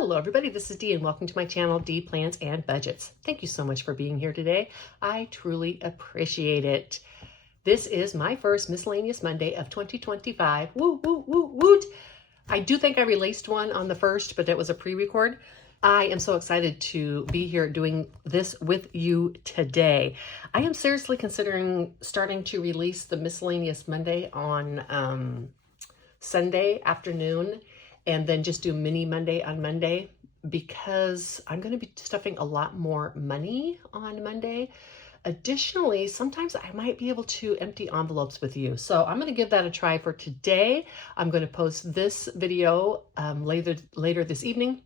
Hello everybody, this is Dee and welcome to my channel, Dee Plans and Budgets. Thank you so much for being here today. I truly appreciate it. This is my first Miscellaneous Monday of 2025. Woo, woo, woo, woot. I do think I released one on the 1st, but that was a pre-record. I am so excited to be here doing this with you today. I am seriously considering starting to release the Miscellaneous Monday on Sunday afternoon, and then just do mini Monday on Monday, because I'm going to be stuffing a lot more money on Monday. Additionally, sometimes I might be able to empty envelopes with you. So I'm going to give that a try for today. I'm going to post this video later this evening,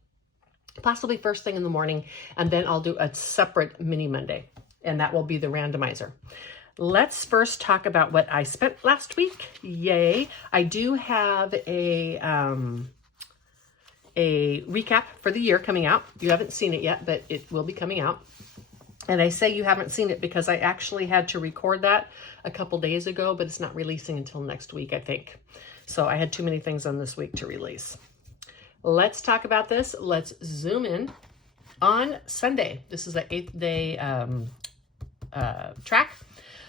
possibly first thing in the morning, and then I'll do a separate mini Monday, and that will be the randomizer. Let's first talk about what I spent last week. Yay. I do have a recap for the year coming out. You haven't seen it yet, but it will be coming out. And I say you haven't seen it because I actually had to record that a couple days ago, but it's not releasing until next week, I think. So I had too many things on this week to release. Let's talk about this. Let's zoom in on Sunday. This is the 8th day track.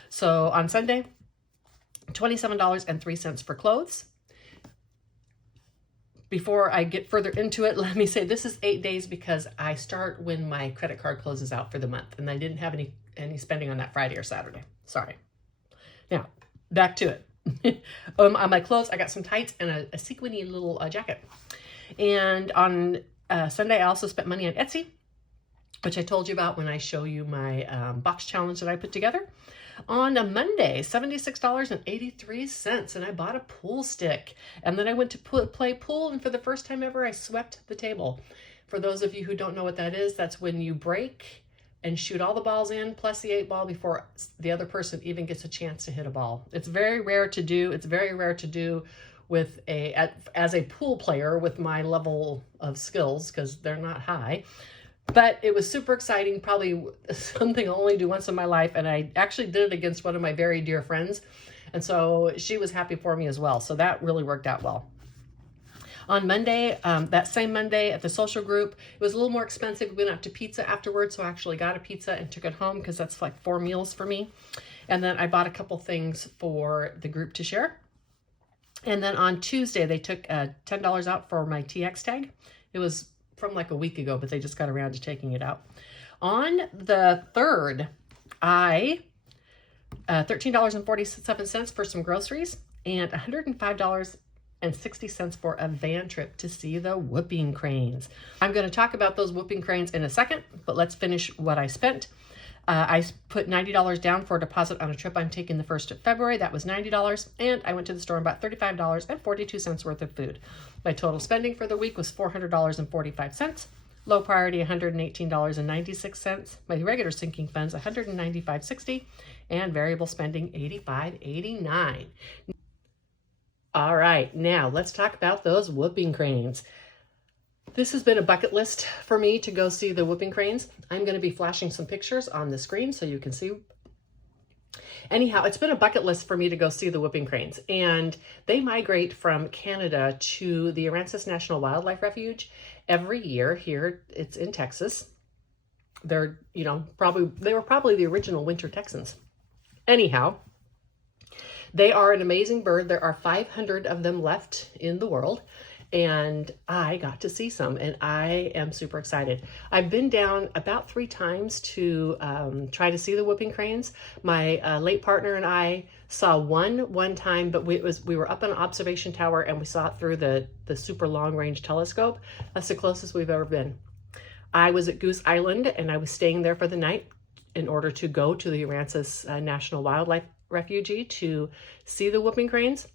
So on Sunday, $27.03 for clothes. Before I get further into it, let me say this is 8 days because I start when my credit card closes out for the month, and I didn't have any spending on that Friday or Saturday. Sorry. Now, back to it. On my clothes, I got some tights and a sequiny little jacket. And on Sunday, I also spent money on Etsy, which I told you about when I show you my box challenge that I put together. On a Monday, $76.83, and I bought a pool stick. And then I went to play pool, and for the first time ever, I swept the table. For those of you who don't know what that is, that's when you break and shoot all the balls in, plus the 8-ball, before the other person even gets a chance to hit a ball. It's very rare to do. It's very rare to do with as a pool player with my level of skills, because they're not high. But it was super exciting, probably something I'll only do once in my life. And I actually did it against one of my very dear friends. And so she was happy for me as well. So that really worked out well. On Monday, that same Monday at the social group, it was a little more expensive. We went out to pizza afterwards. So I actually got a pizza and took it home because that's like 4 meals for me. And then I bought a couple things for the group to share. And then on Tuesday, they took $10 out for my TX tag. It was from like a week ago, but they just got around to taking it out. On the 3rd, I $13.47 for some groceries and $105.60 for a van trip to see the whooping cranes. I'm going to talk about those whooping cranes in a second, but let's finish what I spent. I put $90 down for a deposit on a trip I'm taking the 1st of February. That was $90. And I went to the store and bought $35.42 worth of food. My total spending for the week was $400.45. Low priority, $118.96. My regular sinking funds, $195.60. And variable spending, $85.89. All right, now let's talk about those whooping cranes. This has been a bucket list for me to go see the whooping cranes. I'm going to be flashing some pictures on the screen so you can see. Anyhow, it's been a bucket list for me to go see the whooping cranes. And they migrate from Canada to the Aransas National Wildlife Refuge every year. Here, it's in Texas. They're, they were probably the original winter Texans. Anyhow, they are an amazing bird. There are 500 of them left in the world. And I got to see some, and I am super excited. I've been down about 3 times to try to see the whooping cranes. My late partner and I saw one time, but we were up on an observation tower, and we saw it through the super long range telescope. That's the closest we've ever been. I was at Goose Island, and I was staying there for the night in order to go to the Aransas National Wildlife Refuge to see the whooping cranes.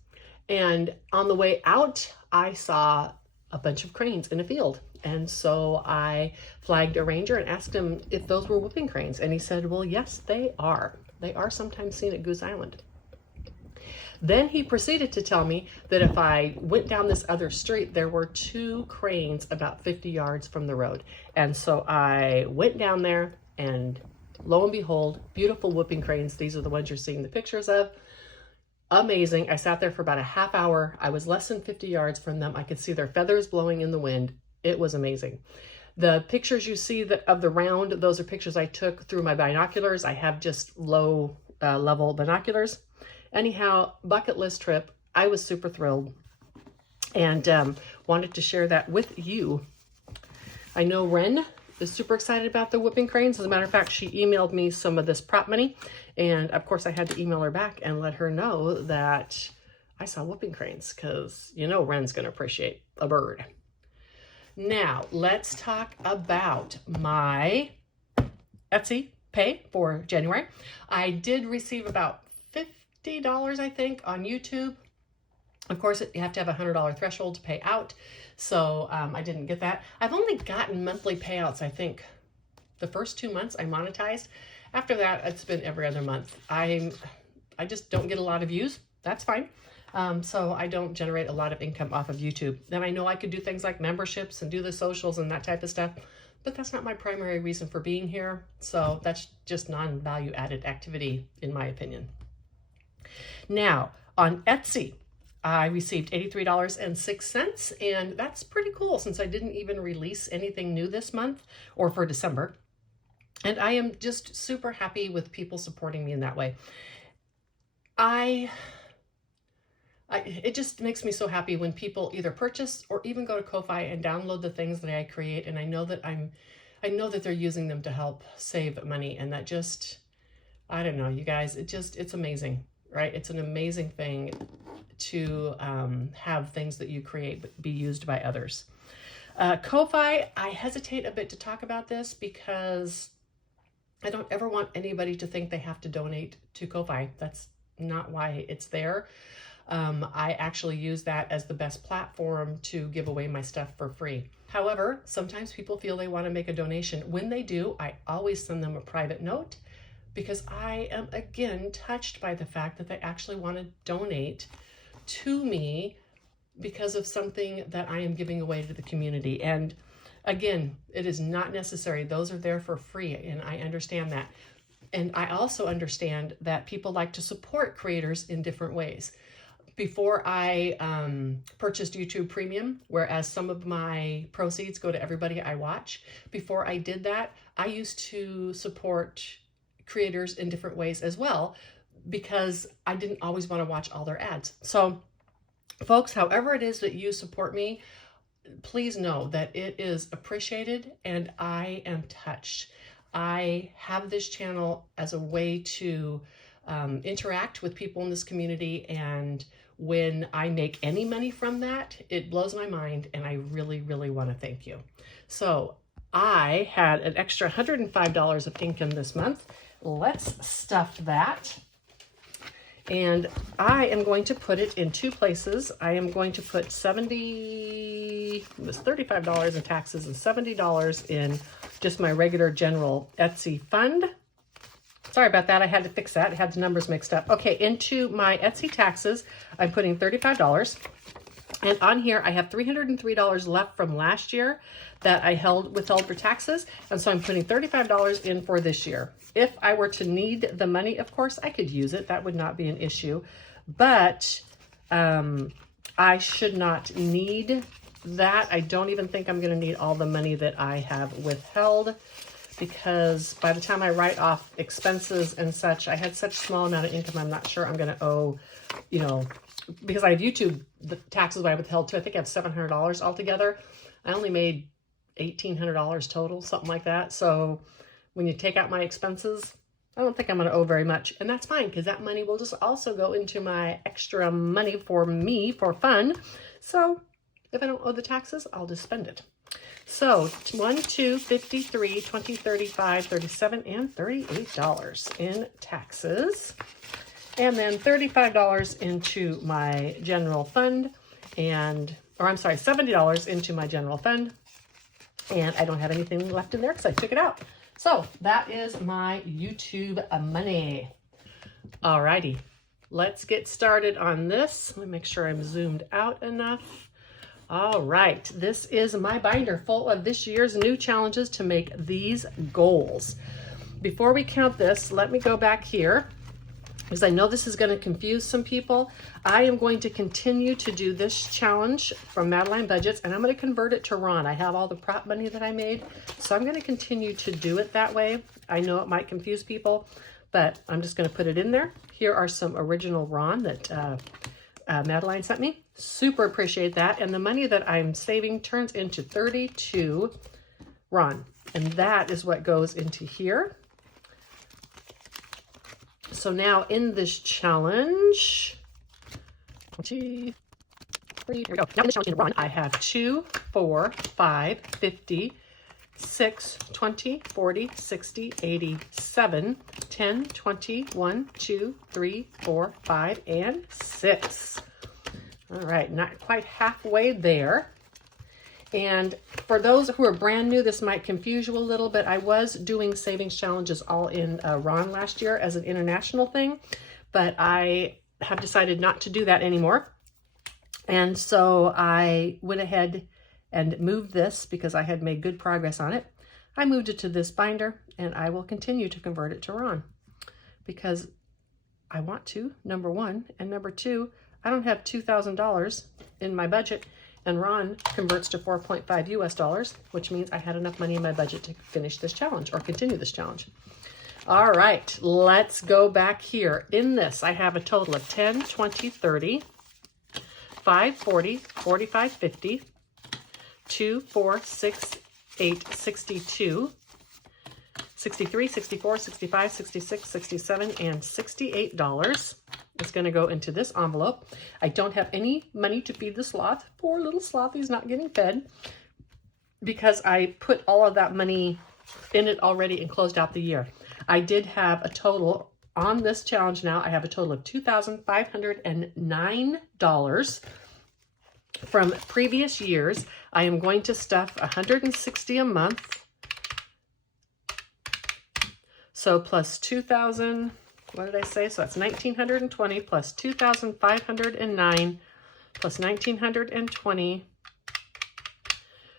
And on the way out, I saw a bunch of cranes in a field. And so I flagged a ranger and asked him if those were whooping cranes. And he said, well, yes, they are. They are sometimes seen at Goose Island. Then he proceeded to tell me that if I went down this other street, there were 2 cranes about 50 yards from the road. And so I went down there, and lo and behold, beautiful whooping cranes. These are the ones you're seeing the pictures of. Amazing. I sat there for about a half hour. I was less than 50 yards from them. I could see their feathers blowing in the wind. It was amazing. The pictures you see of the round, those are pictures I took through my binoculars. I have just low level binoculars. Anyhow, bucket list trip. I was super thrilled and wanted to share that with you. I know Ren is super excited about the whooping cranes. As a matter of fact, she emailed me some of this prop money. And of course I had to email her back and let her know that I saw whooping cranes, because you know Ren's gonna appreciate a bird. Now let's talk about my Etsy pay for January. I did receive about $50, I think, on YouTube. Of course, you have to have a $100 threshold to pay out. So I didn't get that. I've only gotten monthly payouts, I think, the first 2 months I monetized. After that, it's been every other month. I just don't get a lot of views. That's fine. So I don't generate a lot of income off of YouTube. And I know I could do things like memberships and do the socials and that type of stuff, but that's not my primary reason for being here. So that's just non-value added activity, in my opinion. Now, on Etsy, I received $83.06, and that's pretty cool since I didn't even release anything new this month or for December. And I am just super happy with people supporting me in that way. It just makes me so happy when people either purchase or even go to Ko-Fi and download the things that I create, and I know that they're using them to help save money, and that just, I don't know, you guys, it's amazing, right? It's an amazing thing to have things that you create be used by others. Ko-Fi, I hesitate a bit to talk about this because I don't ever want anybody to think they have to donate to Ko-Fi. That's not why it's there. I actually use that as the best platform to give away my stuff for free. However, sometimes people feel they want to make a donation. When they do, I always send them a private note because I am, again, touched by the fact that they actually want to donate to me because of something that I am giving away to the community. And again, it is not necessary. Those are there for free, and I understand that. And I also understand that people like to support creators in different ways. Before I purchased YouTube Premium, whereas some of my proceeds go to everybody I watch, before I did that, I used to support creators in different ways as well, because I didn't always want to watch all their ads. So folks, however it is that you support me, please know that it is appreciated and I am touched. I have this channel as a way to interact with people in this community, and when I make any money from that, it blows my mind, and I really, really want to thank you. So I had an extra $105 of income this month. Let's stuff that. And I am going to put it in two places. I am going to put $35 in taxes and $70 in just my regular general Etsy fund. Sorry about that. I had to fix that. I had the numbers mixed up. Okay, into my Etsy taxes, I'm putting $35. And on here, I have $303 left from last year that I withheld for taxes. And so I'm putting $35 in for this year. If I were to need the money, of course, I could use it. That would not be an issue. But I should not need that. I don't even think I'm going to need all the money that I have withheld, because by the time I write off expenses and such, I had such small amount of income, I'm not sure I'm going to owe, because I have YouTube, the taxes that I withheld too. I think I have $700 altogether. I only made $1,800 total, something like that. So when you take out my expenses, I don't think I'm going to owe very much. And that's fine, because that money will just also go into my extra money for me for fun. So if I don't owe the taxes, I'll just spend it. So 1, 2, 53, 20, 35, 37, and $38 in taxes. And then $35 into my general fund, $70 into my general fund. And I don't have anything left in there because I took it out. So that is my YouTube money. Alrighty, let's get started on this. Let me make sure I'm zoomed out enough. All right, this is my binder full of this year's new challenges to make these goals. Before we count this, let me go back here because I know this is going to confuse some people. I am going to continue to do this challenge from Miscellaneous, and I'm going to convert it to Ron. I have all the prop money that I made, so I'm going to continue to do it that way. I know it might confuse people, but I'm just going to put it in there. Here are some original Ron that Madeline sent me. Super appreciate that. And the money that I'm saving turns into 32 Ron, and that is what goes into here. So now in this challenge, 1, 2, 3, here we go. Now in this challenge in Ron, I have 2, 4, 5, 50, 6, 20, 40, 60, 80, 7, 10, 20, 1, 2, 3, 4, 5, and 6. All right, not quite halfway there. And for those who are brand new, this might confuse you a little bit. I was doing savings challenges all in Ron last year as an international thing, but I have decided not to do that anymore. And so I went ahead and moved this because I had made good progress on it. I moved it to this binder, and I will continue to convert it to Ron because I want to, number one, and number two, I don't have $2,000 in my budget, and Ron converts to 4.5 US dollars, which means I had enough money in my budget to finish this challenge or continue this challenge. All right, let's go back here. In this, I have a total of 10, 20, 30, 5, 40, 45, 50, 2, 4, 6, 8, 62, 63, 64, 65, 66, 67, and $68 is going to go into this envelope. I don't have any money to feed the sloth. Poor little sloth, he's not getting fed because I put all of that money in it already and closed out the year. I did have a total on this challenge now. I have a total of $2,509 from previous years. I am going to stuff $160 a month. So plus 2,000, what did I say? So that's 1,920 plus 2,509 plus 1,920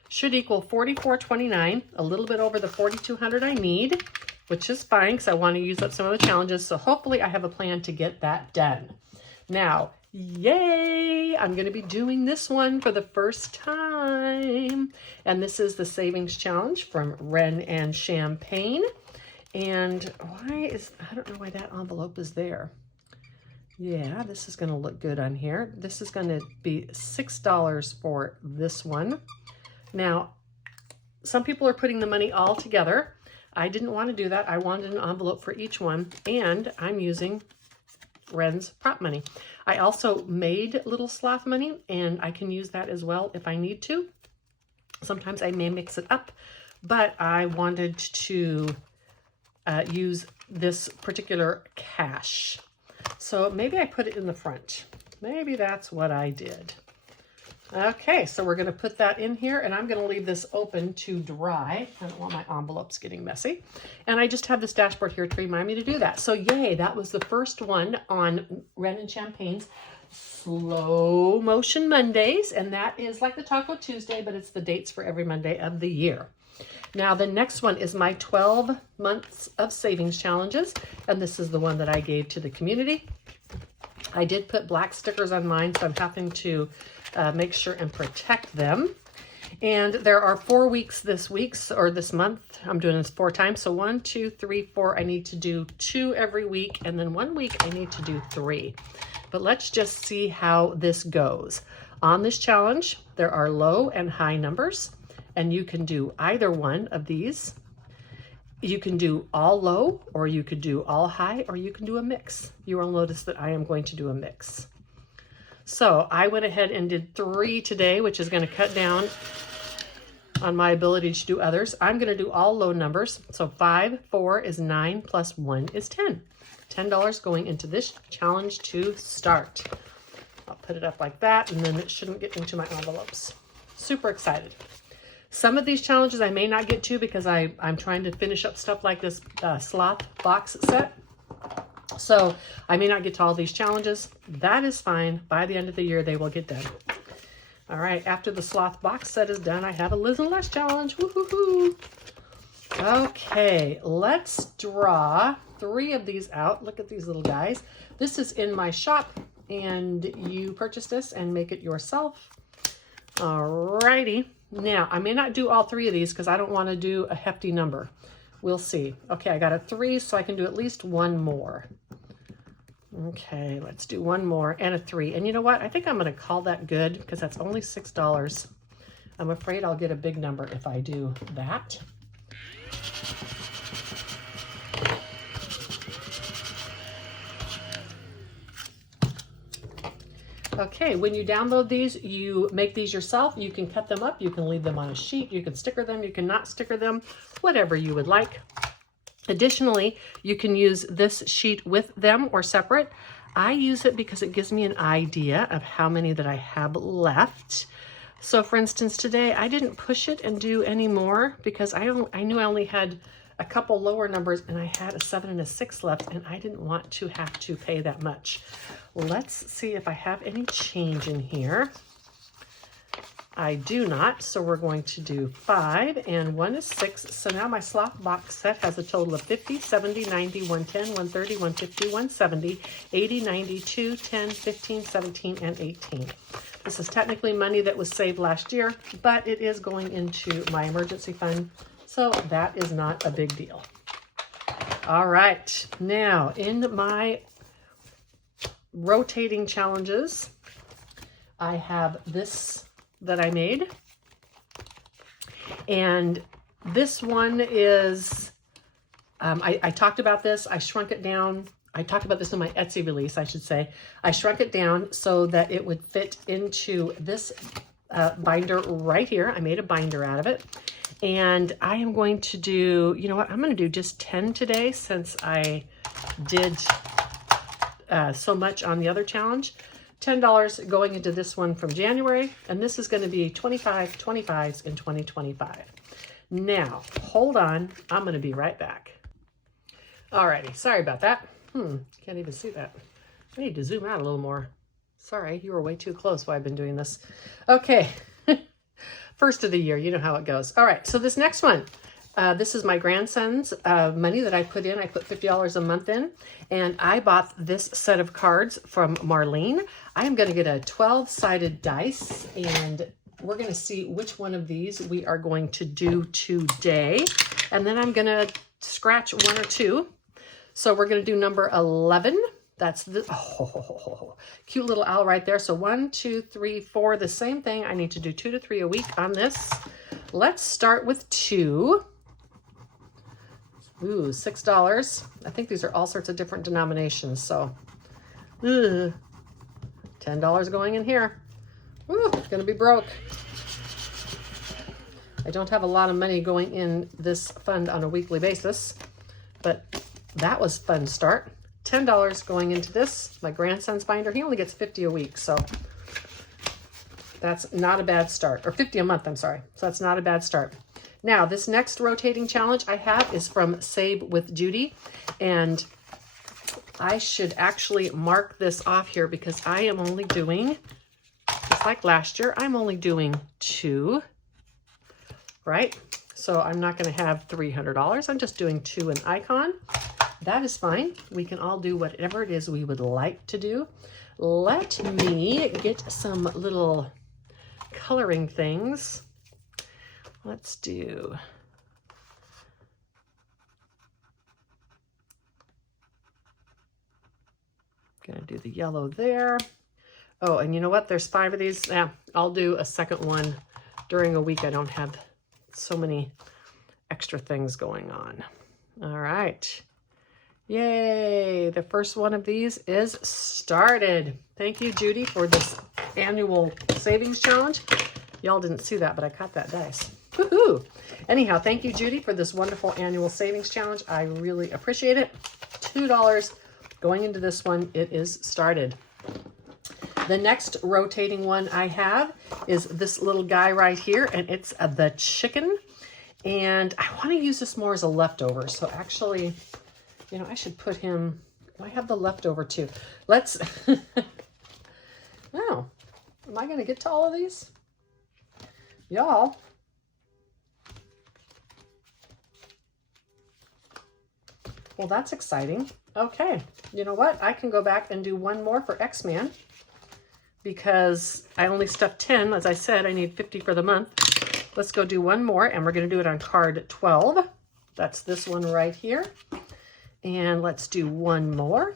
should equal 4,429, a little bit over the 4,200 I need, which is fine because I want to use up some of the challenges. So hopefully I have a plan to get that done. Now, yay! I'm going to be doing this one for the first time. And this is the savings challenge from Wren and Champagne. And I don't know why that envelope is there. Yeah, this is going to look good on here. This is going to be $6 for this one. Now, some people are putting the money all together. I didn't want to do that. I wanted an envelope for each one, and I'm using Wren's prop money. I also made little sloth money, and I can use that as well if I need to. Sometimes I may mix it up, but I wanted to use this particular cash. So maybe I put it in the front. Maybe that's what I did. Okay, so we're going to put that in here, and I'm going to leave this open to dry. I don't want my envelopes getting messy. And I just have this dashboard here to remind me to do that. So yay, that was the first one on Wren and Champagne's Slow Motion Mondays, and that is like the Taco Tuesday, but it's the dates for every Monday of the year. Now, the next one is my 12 months of savings challenges, and this is the one that I gave to the community. I did put black stickers on mine, so I'm having to make sure and protect them. And there are 4 weeks this week, or this month. I'm doing this 4 times. So 1, 2, 3, 4. I need to do 2 every week, and then 1 week I need to do 3. But let's just see how this goes. On this challenge, there are low and high numbers. And you can do either one of these. You can do all low, or you could do all high, or you can do a mix. You will notice that I am going to do a mix. So I went ahead and did 3 today, which is going to cut down on my ability to do others. I'm going to do all low numbers. So 5, 4 is 9, plus 1 is 10. $10 going into this challenge to start. I'll put it up like that, and then it shouldn't get into my envelopes. Super excited. Some of these challenges I may not get to because I'm trying to finish up stuff like this sloth box set. So I may not get to all these challenges. That is fine. By the end of the year, they will get done. All right, after the sloth box set is done, I have a Liz and Les challenge. Woo-hoo-hoo. Okay, let's draw 3 of these out. Look at these little guys. This is in my shop, and you purchase this and make it yourself. Alrighty. Now, I may not do all 3 of these because I don't want to do a hefty number. We'll see. Okay, I got a 3, so I can do at least 1 more. Okay, let's do 1 more and a 3. And you know what? I think I'm going to call that good because that's only $6. I'm afraid I'll get a big number if I do that. Okay, when you download these, you make these yourself. You can cut them up, you can leave them on a sheet, you can sticker them, you can not sticker them, whatever you would like. Additionally, you can use this sheet with them or separate. I use it because it gives me an idea of how many that I have left. So for instance, today I didn't push it and do any more because I knew I only had a couple lower numbers and I had a 7 and a 6 left, and I didn't want to have to pay that much. Let's see if I have any change in here. I do not, so we're going to do 5 and 1 is 6. So now my sloth box set has a total of 50, 70, 90, 110, 130, 150, 170, 80, 92, 10, 15, 17, and 18. This is technically money that was saved last year, but it is going into my emergency fund, so that is not a big deal. All right, now in my rotating challenges, I have this that I made, and this one is I talked about this. I shrunk it down. I talked about this in my Etsy release, I should say. I shrunk it down so that it would fit into this binder right here. I made a binder out of it, and I am going to do, you know what, I'm going to do just 10 today since I did so much on the other challenge. $10 going into this one from January, and this is going to be 25, 25s, and 2025. Now, hold on. I'm going to be right back. Alrighty, sorry about that. Can't even see that. I need to zoom out a little more. Sorry, you were way too close while I've been doing this. Okay, first of the year, you know how it goes. All right, so this next one, this is my grandson's money that I put in. I put $50 a month in, and I bought this set of cards from Marlene. I am going to get a 12-sided dice, and we're going to see which one of these we are going to do today. And then I'm going to scratch 1 or 2. So we're going to do number 11. That's the cute little owl right there. So 1, 2, 3, 4, the same thing. I need to do 2 to 3 a week on this. Let's start with 2. Ooh, $6. I think these are all sorts of different denominations. So $10 going in here. Ooh, it's going to be broke. I don't have a lot of money going in this fund on a weekly basis, but that was a fun start. $10 going into this, my grandson's binder. He only gets 50 a week, so that's not a bad start. Or 50 a month, I'm sorry. So that's not a bad start. Now, this next rotating challenge I have is from Save with Judy, and I should actually mark this off here because I am only doing, just like last year, I'm only doing 2, right? So I'm not going to have $300. I'm just doing 2 an icon. That is fine. We can all do whatever it is we would like to do. Let me get some little coloring things. Let's do, gonna do the yellow there. Oh, and you know what? There's 5 of these. Yeah, I'll do a second one during a week. I don't have so many extra things going on. All right. Yay, the first one of these is started. Thank you, Judy, for this annual savings challenge. Y'all didn't see that, but I caught that dice. Woohoo! Anyhow, thank you, Judy, for this wonderful annual savings challenge. I really appreciate it. $2 going into this one. It is started. The next rotating one I have is this little guy right here, and it's the chicken. And I want to use this more as a leftover. So actually, you know, I should put him, I have the leftover too. Let's, oh, am I going to get to all of these? Y'all. Well, that's exciting. Okay, you know what? I can go back and do one more for X-Man because I only stuffed 10. As I said, I need 50 for the month. Let's go do one more, and we're going to do it on card 12. That's this one right here. And let's do one more.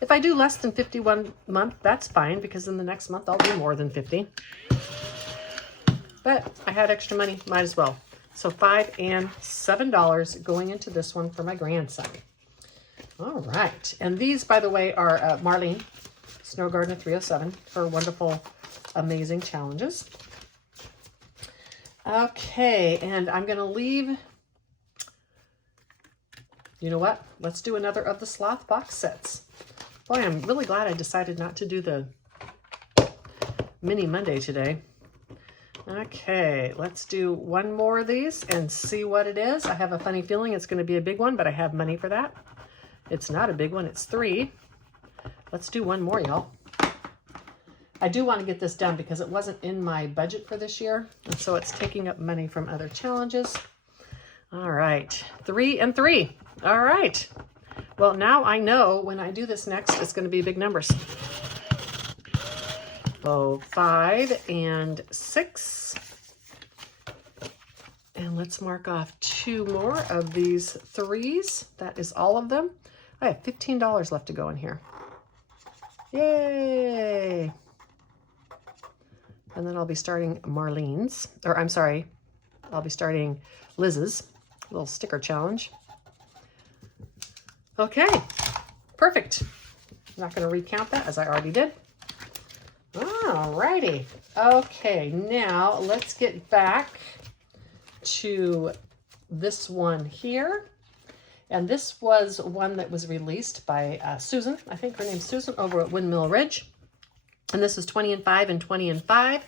If I do less than 50 one month, that's fine, because in the next month I'll do more than 50. But I had extra money, might as well. So $5 and $7 going into this one for my grandson. All right. And these, by the way, are Marlene, Snow Gardener 307, for wonderful, amazing challenges. Okay, and I'm going to leave... You know what? Let's do another of the sloth box sets. Boy, I'm really glad I decided not to do the mini Monday today. Okay, let's do one more of these and see what it is. I have a funny feeling it's going to be a big one, but I have money for that. It's not a big one, it's 3. Let's do one more, y'all. I do want to get this done because it wasn't in my budget for this year, and so it's taking up money from other challenges. All right, 3 and 3. All right. Well, now I know when I do this next, it's going to be big numbers. So 5 and 6. And let's mark off 2 more of these 3s. That is all of them. I have $15 left to go in here. Yay! And then I'll be starting Marlene's, or I'm sorry, I'll be starting Liz's little sticker challenge. Okay, perfect. I'm not going to recount that as I already did. Alrighty. Okay, now let's get back to this one here. And this was one that was released by Susan. I think her name's Susan over at Windmill Ridge. And this is 20 and 5 and 20 and 5.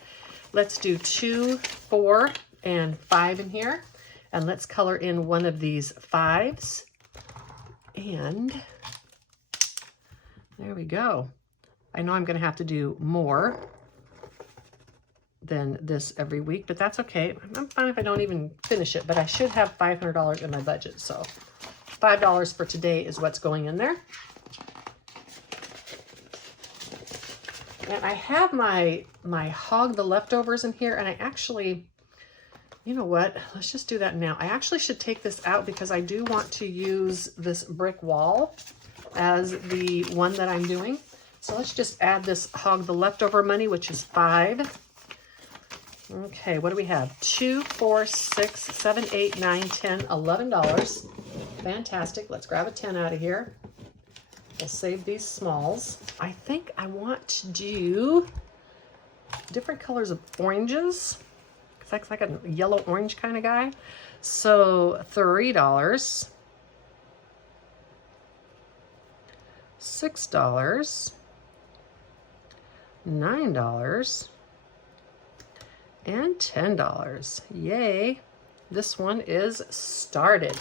Let's do 2, 4, and 5 in here. And let's color in one of these 5s. And there we go. I know I'm going to have to do more than this every week, but that's okay. I'm fine if I don't even finish it, but I should have $500 in my budget. So $5 for today is what's going in there. And I have my hog the leftovers in here, and I actually, you know what? Let's just do that now. I actually should take this out because I do want to use this brick wall as the one that I'm doing. So let's just add this hog the leftover money, which is 5. Okay, what do we have? 2, 4, 6, 7, 8, 9, 10, $11. Fantastic. Let's grab a 10 out of here. We'll save these smalls. I think I want to do different colors of oranges. That's like a yellow orange kind of guy. So $3, $6, $9, and $10. Yay. This one is started.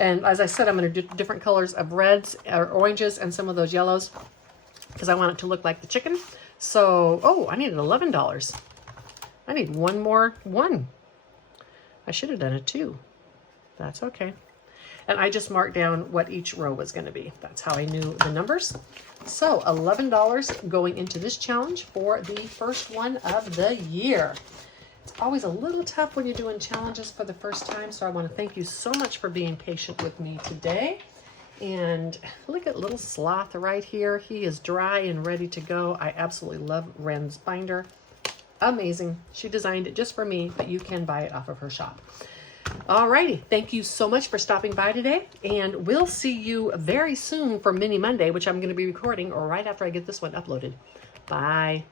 And as I said, I'm going to do different colors of reds or oranges and some of those yellows because I want it to look like the chicken. So, oh, I needed $11. I need one more one. I should have done a 2. That's okay. And I just marked down what each row was going to be. That's how I knew the numbers. So $11 going into this challenge for the first one of the year. It's always a little tough when you're doing challenges for the first time, so I want to thank you so much for being patient with me today. And look at little Sloth right here. He is dry and ready to go. I absolutely love Wren's binder. Amazing. She designed it just for me, but you can buy it off of her shop. Alrighty, thank you so much for stopping by today, and we'll see you very soon for Mini Monday, which I'm going to be recording right after I get this one uploaded. Bye.